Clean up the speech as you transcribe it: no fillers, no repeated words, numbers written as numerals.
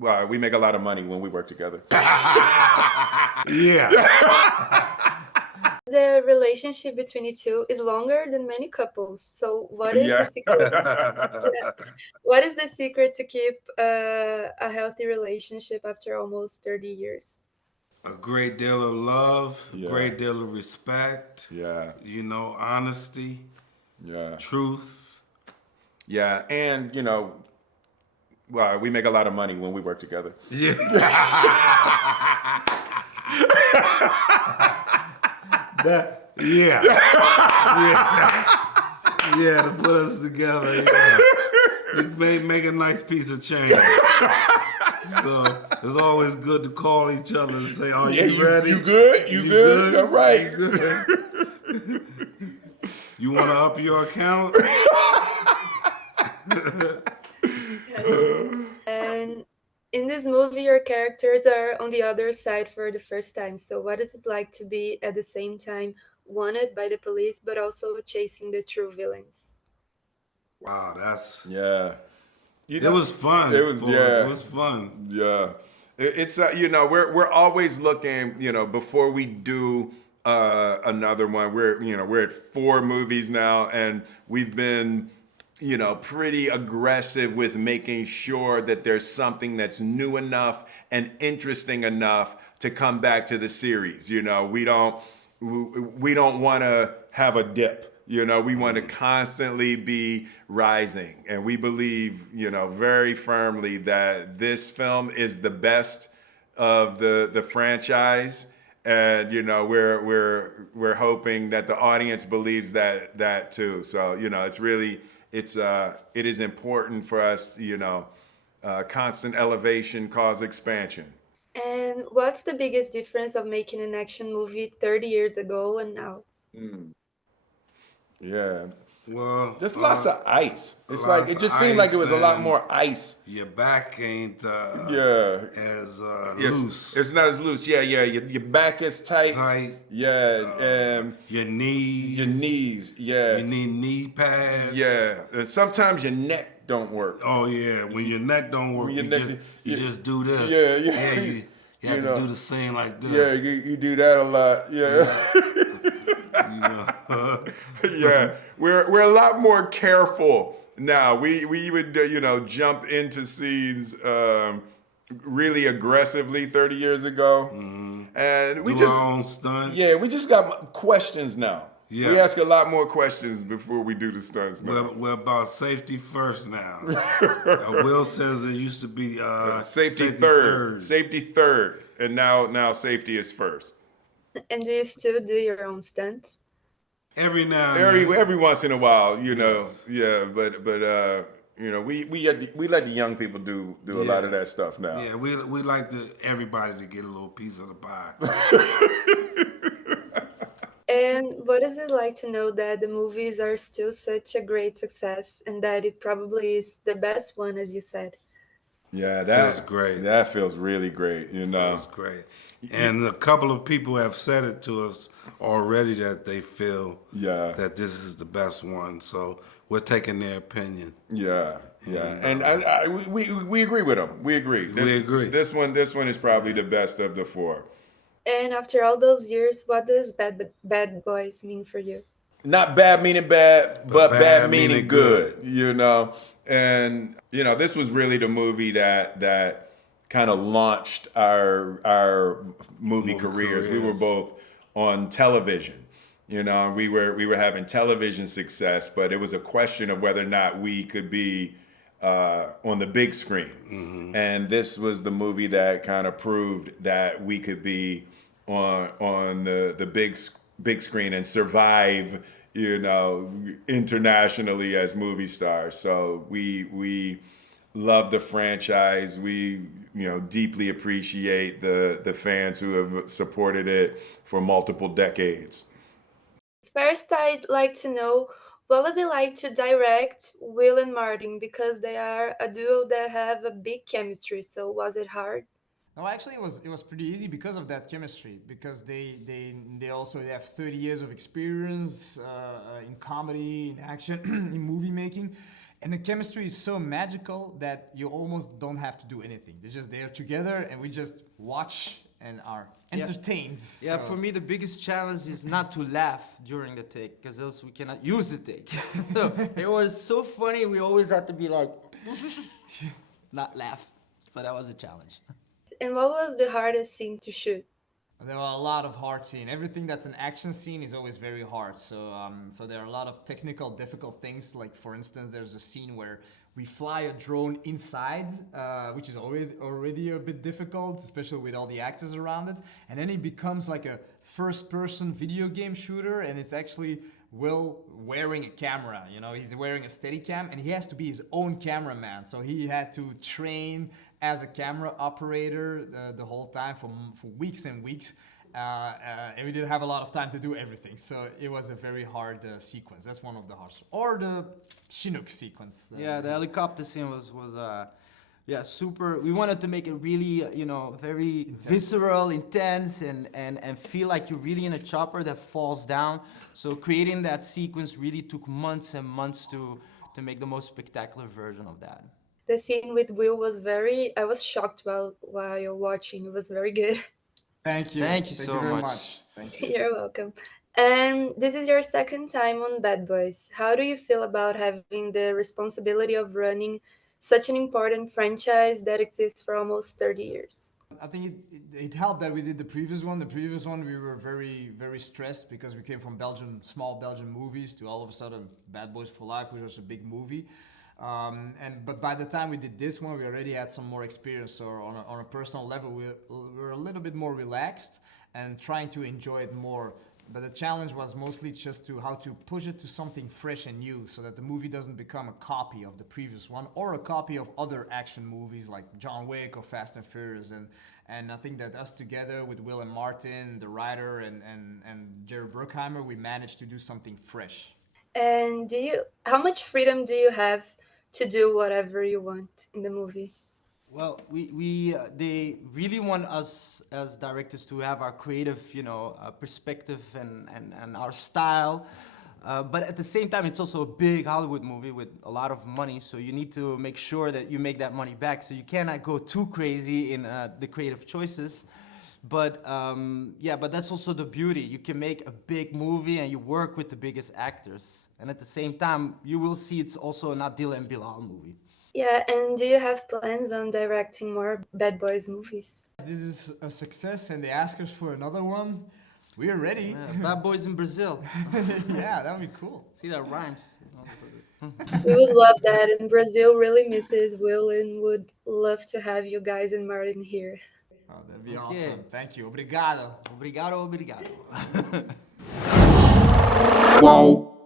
Well, we make a lot of money when we work together. Yeah. The relationship between you two is longer than many couples. So what is the Yeah. secret? What is the secret to keep a healthy relationship after almost 30 years? A great deal of love, a Yeah. great deal of respect, Yeah. Honesty, Yeah. truth. Yeah. And, well, we make a lot of money when we work together. Yeah. Yeah. Yeah, to put us together, yeah. We make a nice piece of change. So it's always good to call each other and say, "Are you ready? You good? You good? All right. You good? You want to up your account?" And in this movie, your characters are on the other side for the first time. So, what is it like to be at the same time wanted by the police, but also chasing the true villains? Wow, that's Yeah. it was fun. It was, yeah. It was fun. Yeah. It's we're always looking, before we do another one. We're at 4 movies now, and we've been pretty aggressive with making sure that there's something that's new enough and interesting enough to come back to the series. We don't want to have a dip. We want to constantly be rising, and we believe, very firmly that this film is the best of the franchise, and we're hoping that the audience believes that too. So it is important for us, constant elevation cause expansion. And what's the biggest difference of making an action movie 30 years ago and now? Yeah. Well, Just lots of ice. It's lots like, it of just seemed like it was a lot and more ice. Your back ain't Yeah. as Yes, loose. it's not as loose. Yeah. Your back is tight. Tight. Yeah. Your knees. Your knees. Yeah. You need knee pads. Yeah. And sometimes your neck don't work. Oh yeah, when your neck don't work, When your you neck- just do this. Yeah. You have You to know. do the same like this. Yeah, you do that a lot. Yeah. Yeah. We're a lot more careful now. We would jump into scenes really aggressively 30 years ago. And we Do just our own stunts. yeah, we just got questions now. We Yes. ask a lot more questions before we do the stunts now. We're about safety first now. Will says it used to be Safety third. Safety third. And now safety is first. And do you still do your own stunts? Every now and then. Every once in a while, Yes. yeah, but we let the young people do a lot of that stuff now. Yeah, we like everybody to get a little piece of the pie. And what is it like to know that the movies are still such a great success and that it probably is the best one, as you said? Yeah, Feels great. That feels really great, That's great. And a couple of people have said it to us already that they feel Yeah. that this is the best one. So we're taking their opinion. Yeah. And we agree with them. We agree. We agree. This one is probably the best of the 4. And after all those years, what does Bad Boys mean for you? Not bad meaning bad, but bad meaning meaning good. And this was really the movie that kind of launched our movie careers. We were careers. both on television. We were having television success, but it was a question of whether or not we could be on the big screen. And this was the movie that kind of proved that we could be on the big screen and survive, internationally as movie stars. So we love the franchise. We deeply appreciate the fans who have supported it for multiple decades. First, I'd like to know what was it like to direct Will and Martin because they are a duo that have a big chemistry. So was it hard? No, actually, it was pretty easy because of that chemistry. Because they also have 30 years of experience in comedy, in action, in movie making, And the chemistry is so magical that you almost don't have to do anything. They're just there together, and we just watch and are entertained. Yeah, So- for me the biggest challenge is not to laugh during the take, because else we cannot use the take. So it was so funny. We always had to be like, not laugh. So that was a challenge. And what was the hardest scene to shoot? There are a lot of hard scenes. Everything that's an action scene is always very hard. So there are a lot of technical, difficult things. Like for instance, there's a scene where we fly a drone inside, which is already a bit difficult, especially with all the actors around it. And then it becomes like a first-person video game shooter, and it's actually Will wearing a camera. You know, he's wearing a Steadicam, and he has to be his own cameraman. So he had to train as a camera operator the whole time for weeks and weeks. And we didn't have a lot of time to do everything. So it was a very hard sequence. That's one of the hardest. Or the Chinook sequence. Yeah, the helicopter scene was super. We wanted to make it really, very visceral, intense, and feel like you're really in a chopper that falls down. So creating that sequence really took months and months to make the most spectacular version of that. The scene with Will was I was shocked while you're watching. It was very good. Thank you. Thank you so very much. Thank you. You're welcome. And this is your second time on Bad Boys. How do you feel about having the responsibility of running such an important franchise that exists for almost 30 years? I think it helped that we did the previous one. The previous one, we were very, very stressed because we came from small Belgian movies to all of a sudden Bad Boys for Life, which was a big movie. But by the time we did this one, we already had some more experience. So on a personal level, we were a little bit more relaxed and trying to enjoy it more. But the challenge was mostly just how to push it to something fresh and new, so that the movie doesn't become a copy of the previous one or a copy of other action movies like John Wick or Fast and Furious. And I think that us together with Will and Martin, the writer, and Jerry Bruckheimer, we managed to do something fresh. And how much freedom do you have to do whatever you want in the movie? Well, they really want us as directors to have our creative, perspective and our style. But at the same time, it's also a big Hollywood movie with a lot of money. So you need to make sure that you make that money back. So you cannot go too crazy in the creative choices. But but that's also the beauty. You can make a big movie and you work with the biggest actors. And at the same time, you will see it's also an Adil and Bilal movie. Yeah, and do you have plans on directing more Bad Boys movies? If this is a success and they ask us for another one, we are ready. Bad Boys in Brazil. Yeah, that would be cool. See, that rhymes. We would love that, and Brazil really misses Will and would love to have you guys and Martin here. Oh, that'd be Okay. awesome. Thank you. Obrigado. Obrigado, obrigado. Whoa.